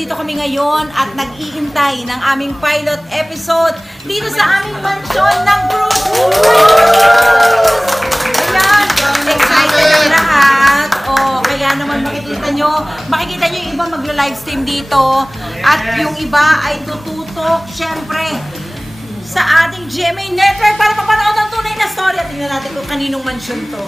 nandito kami ngayon at nag-iintay ng aming pilot episode dito sa aming mansyon ng Cruise. Ayan, excited ang lahat. Kaya naman makikita nyo yung iba magla-livestream dito at yung iba ay tututok, syempre, sa ating GMA Network para mapanood ang tunay na story. At tingnan natin kung kaninong mansyon to.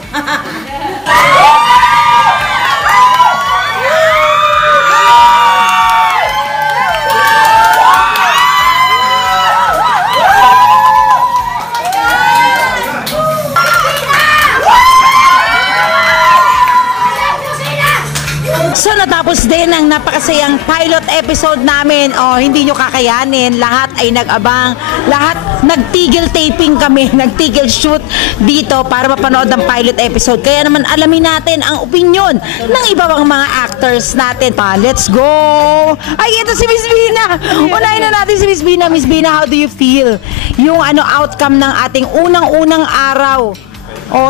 So natapos din ang napakasayang pilot episode namin. Hindi nyo kakayanin. Lahat ay nag-abang. Lahat nagtigil taping kami. Nagtigil shoot dito para mapanood ang pilot episode. Kaya naman alamin natin ang opinion ng iba pang mga actors natin. Let's go! Ay, ito si Miss Bina! Unahin na natin si Miss Bina. Miss Bina, how do you feel? Yung outcome ng ating unang-unang araw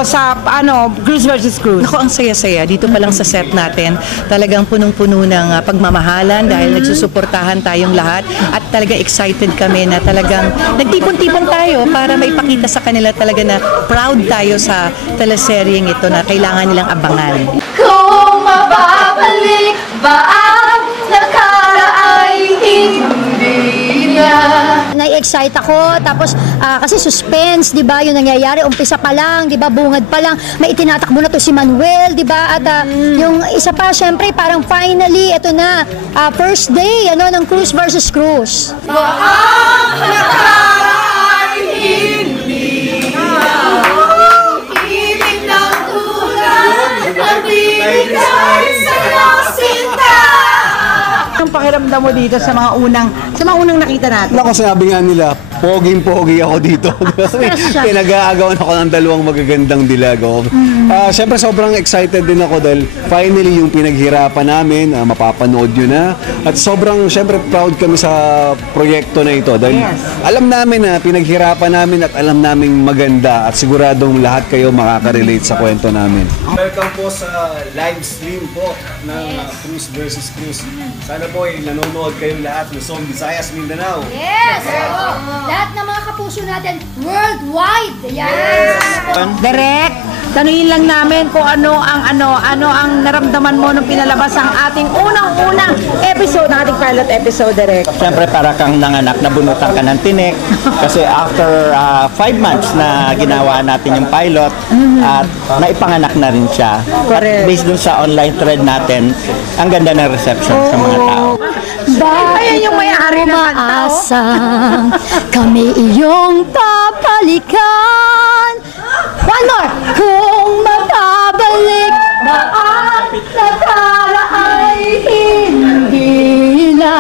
sa Cruise versus Cruise. Ako, ang saya-saya. Dito pa lang sa set natin, talagang punong-puno ng pagmamahalan dahil nagsusuportahan tayong lahat at talagang excited kami na talagang nagtipon-tipon tayo para maipakita sa kanila talaga na proud tayo sa teleseryeng ito na kailangan nilang abangan. Kung mababalik ba ang nakaraay, hindi na. Na-excite ako, tapos kasi suspense, di ba, yung nangyayari, umpisa pa lang, di ba, bungad pa lang, may itinatakbo na to si Manuel, di ba, at yung isa pa, syempre, parang finally, ito na, first day, ng Cruise versus Cruise. Ang nakaraay, hindi na, ibig ng tulad, nagbibigay sa'yo sinta. Ang pakiramdam mo dito sa mga unang nakita natin? Ako, sabi nga nila, poging-pogi ako dito. Pinag-aagawan ako ng dalawang magagandang dilago. Siyempre, sobrang excited din ako dahil finally yung pinaghirapan namin, mapapanood yun na. At sobrang, siyempre, proud kami sa proyekto na ito. Dahil alam namin na pinaghirapan namin at alam namin maganda at siguradong lahat kayo makaka-relate sa kwento namin. Welcome po sa live stream po ng Cruise versus Cruise. Sana po ay nanonood kayong lahat ng Luzon, Visayas, Mindanao. Yes! Lahat ng mga kapuso natin worldwide. Yes! Direk, tanungin lang namin kung ano ang naramdaman mo nung pinalabas ang ating unang-unang episode, ng ating pilot episode, Direk. Siyempre, para kang nanganak, nabunutan ka ng tinik. Kasi after 5 months na ginawa natin yung pilot, at naipanganak na rin siya. Correct. At based dun sa online thread natin, ang ganda ng reception sa mga tao. Ayan yung may-ari naman, umaasang kami iyong papalikan. One more! Kung mababalik ba ang nakaraay, hindi na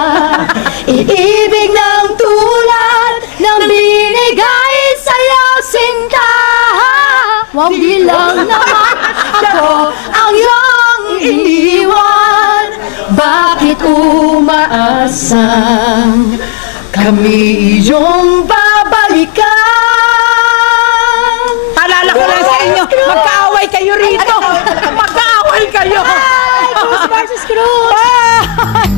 iibig ng tulad ng binigay sa'yo sinta. Wag lang naman ako ang iyong iniwan. Bakit umaasang kami iyong babalikan? Paalala ko lang sa inyo, magkaaway kayo rito! Magkaaway kayo! Cruise versus Cruise!